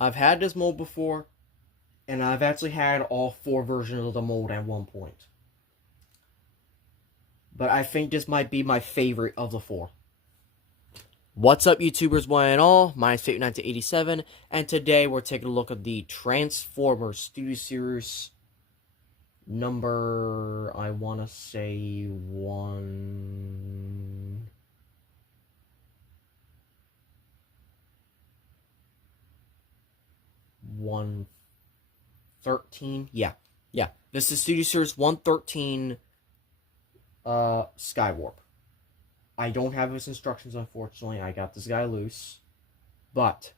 I've had this mold before, and I've actually had all 4 versions of the mold at one point. But I think this might be my favorite of the 4. What's up, YouTubers, one and all? Mine's Fate1987, and today we're taking a look at the Transformers Studio Series number, I want to say 113. Yeah. This is Studio Series 113 Skywarp. I don't have his instructions, unfortunately. I got this guy loose. But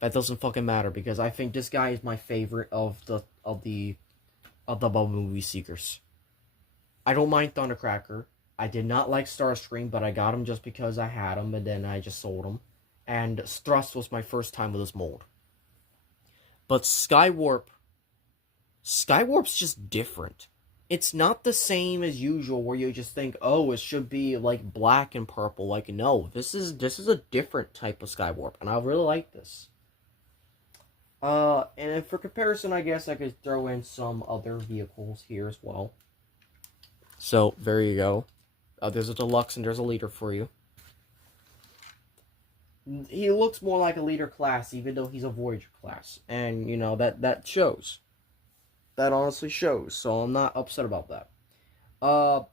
that doesn't fucking matter, because I think this guy is my favorite of the Bumblebee Seekers. I don't mind Thundercracker. I did not like Starscream, but I got him just because I had him, and then I just sold him. And Thrust was my first time with this mold. But Skywarp's just different. It's not the same as usual, where you just think, oh, it should be like black and purple. Like, no, this is a different type of Skywarp, and I really like this. And for comparison, I guess I could throw in some other vehicles here as well. So, there you go. There's a Deluxe and there's a Leader for you. He looks more like a Leader class, even though he's a Voyager class. And, you know, that shows. That honestly shows, so I'm not upset about that. So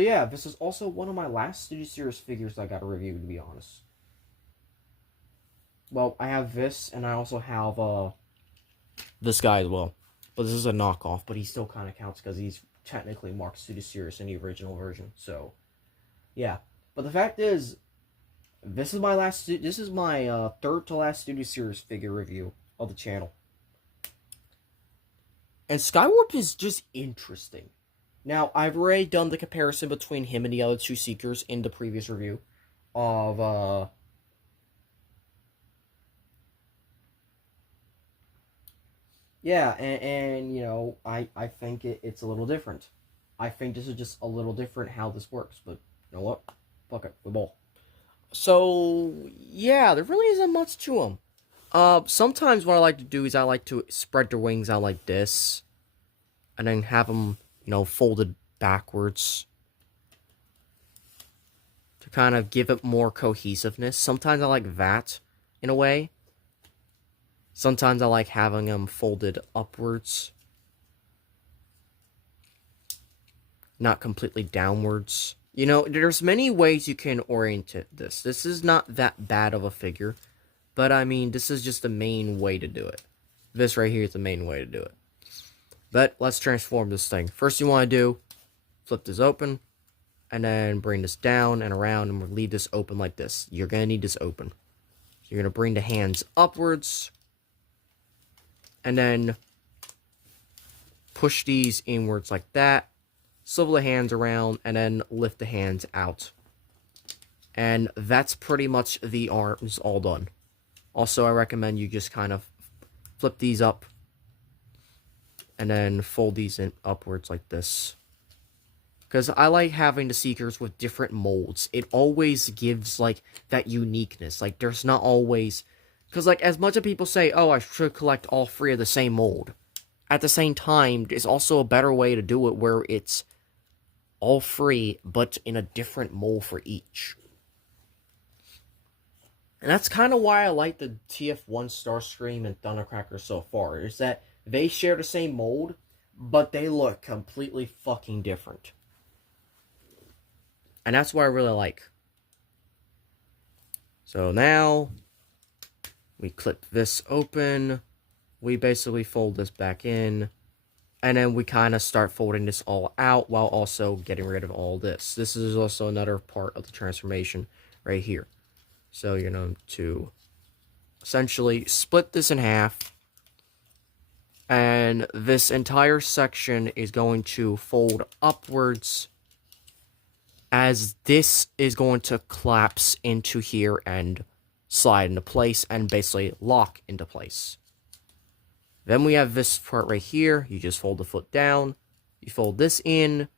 yeah, this is also one of my last Studio Series figures I got to review, to be honest. Well, I have this, and I also have, this guy as well. But this is a knockoff, but he still kind of counts, because he's technically marked Studio Series in the original version, so, yeah. But the fact is, this is my third to last Studio Series figure review of the channel. And Skywarp is just interesting. Now, I've already done the comparison between him and the other 2 Seekers in the previous review of, yeah, and you know, I think it's a little different. I think this is just a little different how this works, but you know what? Fuck it, we ball. So, yeah, there really isn't much to him. Sometimes what I like to do is I like to spread their wings out like this, and then have them, you know, folded backwards to kind of give it more cohesiveness. Sometimes I like that, in a way. Sometimes I like having them folded upwards, not completely downwards. You know, there's many ways you can orient this. This is not that bad of a figure. But, I mean, this is just the main way to do it. This right here is the main way to do it. But, let's transform this thing. First you want to do, flip this open, and then bring this down and around, and we'll leave this open like this. You're going to need this open. You're going to bring the hands upwards, and then push these inwards like that. Swivel the hands around, and then lift the hands out. And that's pretty much the arms all done. Also, I recommend you just kind of flip these up and then fold these in upwards like this. Because I like having the Seekers with different molds. It always gives, like, that uniqueness. Like, there's not always... Because, like, as much as people say, oh, I should collect all 3 of the same mold. At the same time, there's also a better way to do it where it's all 3, but in a different mold for each. And that's kind of why I like the TF1 Starscream and Thundercracker so far, is that they share the same mold, but they look completely fucking different. And that's what I really like. So now, we clip this open, we basically fold this back in, and then we kind of start folding this all out while also getting rid of all this. This is also another part of the transformation right here. So you're going to essentially split this in half, and this entire section is going to fold upwards as this is going to collapse into here and slide into place and basically lock into place. Then we have this part right here. You just fold the foot down, you fold this in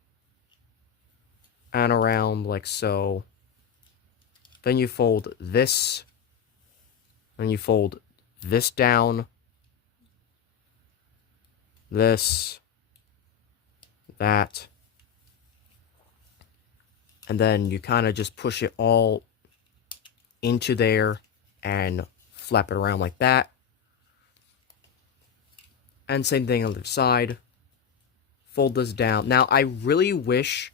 and around like so. Then you fold this And you fold this down, this, that, and then you kind of just push it all into there and flap it around like that. And same thing on the other side. Fold this down. Now, I really wish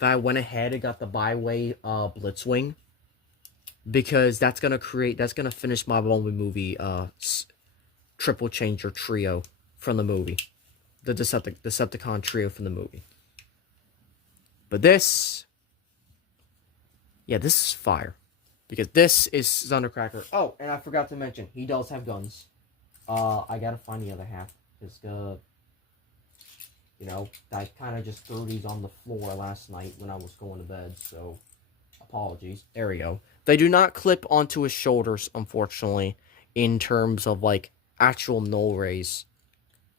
that I went ahead and got the Byway Blitzwing, because that's gonna finish my Bumblebee movie triple changer trio from the movie, the Decepticon trio from the movie. But this, yeah, this is fire, because this is Thundercracker. Oh, and I forgot to mention, he does have guns. I gotta find the other half, because you know, I kind of just threw these on the floor last night when I was going to bed, so apologies. There we go. They do not clip onto his shoulders, unfortunately, in terms of, like, actual null rays.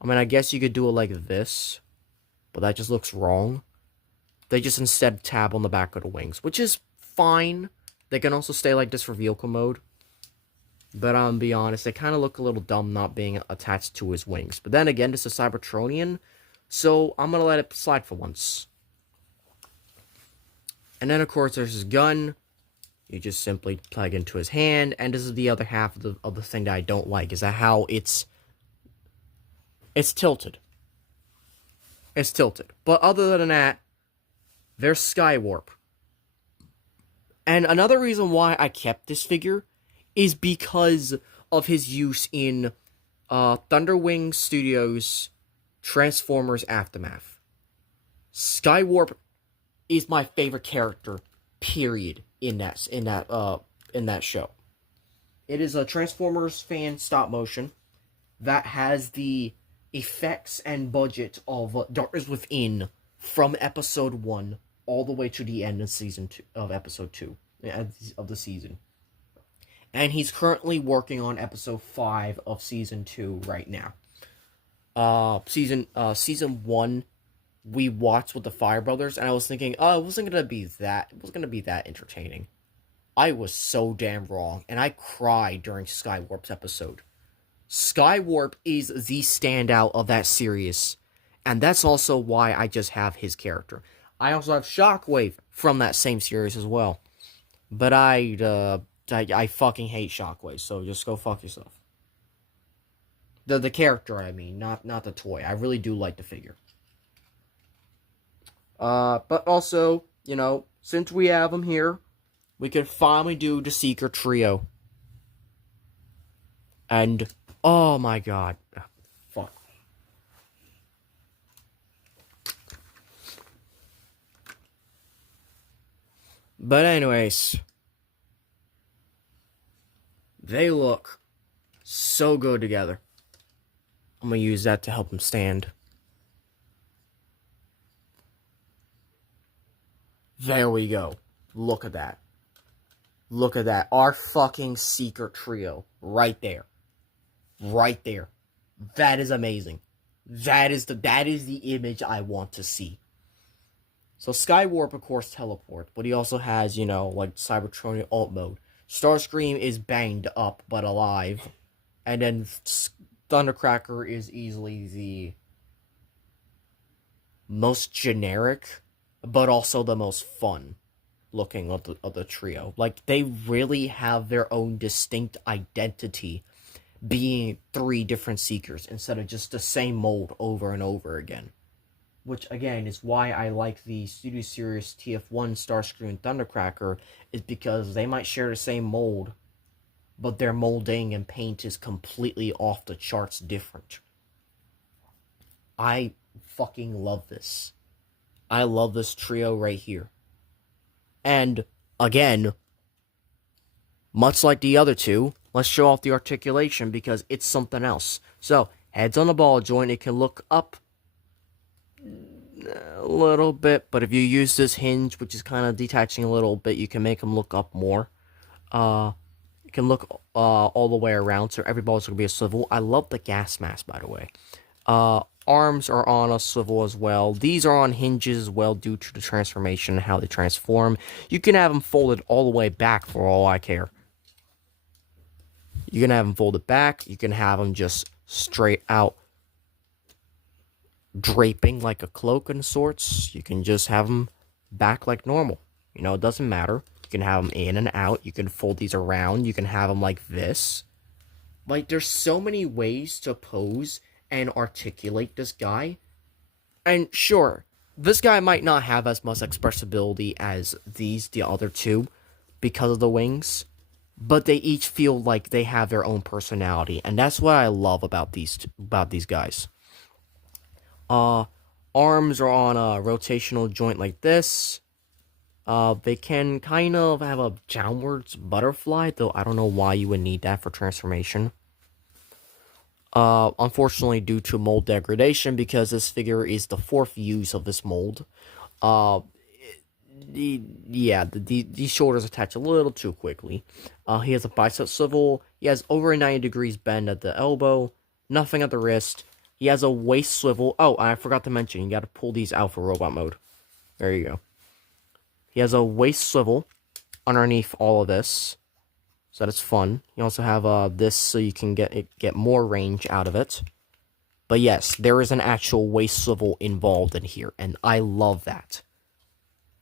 I mean, I guess you could do it like this, but that just looks wrong. They just instead tab on the back of the wings, which is fine. They can also stay like this for vehicle mode. But I'm be honest, they kind of look a little dumb not being attached to his wings. But then again, this is Cybertronian, so I'm going to let it slide for once. And then, of course, there's his gun. You just simply plug into his hand. And this is the other half of the thing that I don't like, is that how it's tilted. It's tilted. But other than that, there's Skywarp. And another reason why I kept this figure is because of his use in Thunderwing Studios' Transformers Aftermath. Skywarp is my favorite character, period, in that show. It is a Transformers fan stop motion that has the effects and budget of Darkness Within from episode 1 all the way to the end of season 2 of episode 2 of the season. And he's currently working on episode 5 of season 2 right now. Season 1 we watched with the Fire Brothers, and I was thinking, oh, it wasn't gonna be that entertaining. I was so damn wrong, and I cried during Skywarp's episode. Skywarp is the standout of that series, and that's also why I just have his character. I also have Shockwave from that same series as well, but I fucking hate Shockwave, so just go fuck yourself. The character, I mean, not the toy. I really do like the figure. But also, you know, since we have him here, we can finally do the Seeker Trio. And, oh my god. Fuck. But anyways, they look so good together. I'm gonna use that to help him stand. There we go. Look at that. Look at that. Our fucking Seeker Trio. Right there. Right there. That is amazing. That is the image I want to see. So Skywarp, of course, teleports, but he also has, you know, like Cybertronian alt mode. Starscream is banged up but alive. And then Thundercracker is easily the most generic, but also the most fun looking of the trio. Like, they really have their own distinct identity, being 3 different Seekers instead of just the same mold over and over again. Which, again, is why I like the Studio Series TF1 Starscream and Thundercracker, is because they might share the same mold, but their molding and paint is completely off the charts different. I fucking love this. I love this trio right here. And, again, much like the other two, let's show off the articulation because it's something else. So, heads on the ball joint, it can look up a little bit, but if you use this hinge, which is kind of detaching a little bit, you can make them look up more. You can look all the way around, so every ball is going to be a swivel. I love the gas mask, by the way. Arms are on a swivel as well. These are on hinges as well due to the transformation and how they transform. You can have them folded all the way back for all I care. You can have them folded back. You can have them just straight out draping like a cloak and sorts. You can just have them back like normal. You know, it doesn't matter. You can have them in and out. You can fold these around. You can have them like this. Like, there's so many ways to pose and articulate this guy. And sure, this guy might not have as much expressibility as the other two, because of the wings. But they each feel like they have their own personality. And that's what I love about these guys. Arms are on a rotational joint like this. They can kind of have a downwards butterfly, though I don't know why you would need that for transformation. Unfortunately, due to mold degradation, because this figure is the 4th use of this mold. These shoulders attach a little too quickly. He has a bicep swivel. He has over a 90 degrees bend at the elbow. Nothing at the wrist. He has a waist swivel. Oh, I forgot to mention, you gotta pull these out for robot mode. There you go. He has a waist swivel underneath all of this, so that's fun. You also have this, so you can get more range out of it. But yes, there is an actual waist swivel involved in here, and I love that.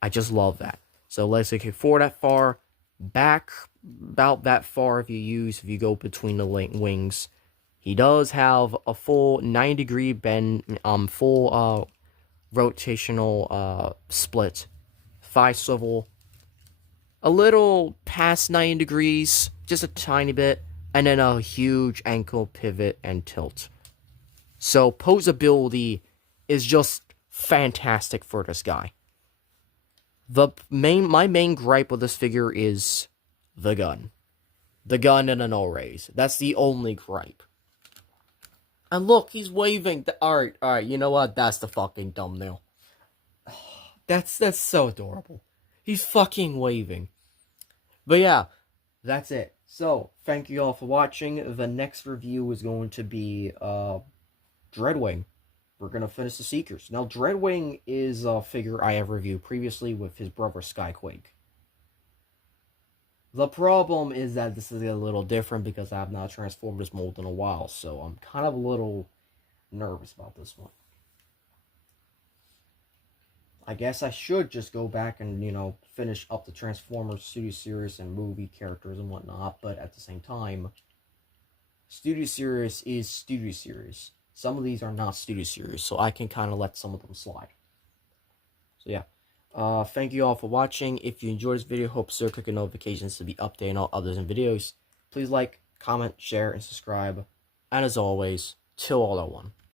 I just love that. So let's say forward that far, back about that far if you go between the wings. He does have a full 90-degree bend, full rotational split, thigh swivel, a little past 90 degrees, just a tiny bit, and then a huge ankle pivot and tilt. So posability is just fantastic for this guy. My main gripe with this figure is the gun. The gun and an null raise. That's the only gripe. And look, he's waving. Alright, you know what? That's the fucking thumbnail. That's so adorable. He's fucking waving. But yeah, that's it. So, thank you all for watching. The next review is going to be, Dreadwing. We're going to finish the Seekers. Now, Dreadwing is a figure I have reviewed previously with his brother Skyquake. The problem is that this is a little different because I have not transformed this mold in a while, so I'm kind of a little nervous about this one. I guess I should just go back and, finish up the Transformers Studio Series and movie characters and whatnot, but at the same time, Studio Series is Studio Series. Some of these are not Studio Series, so I can kind of let some of them slide. So yeah. Thank you all for watching. If you enjoyed this video, hope to click the notifications to be updated on all others and videos. Please like, comment, share, and subscribe. And as always, till all are one.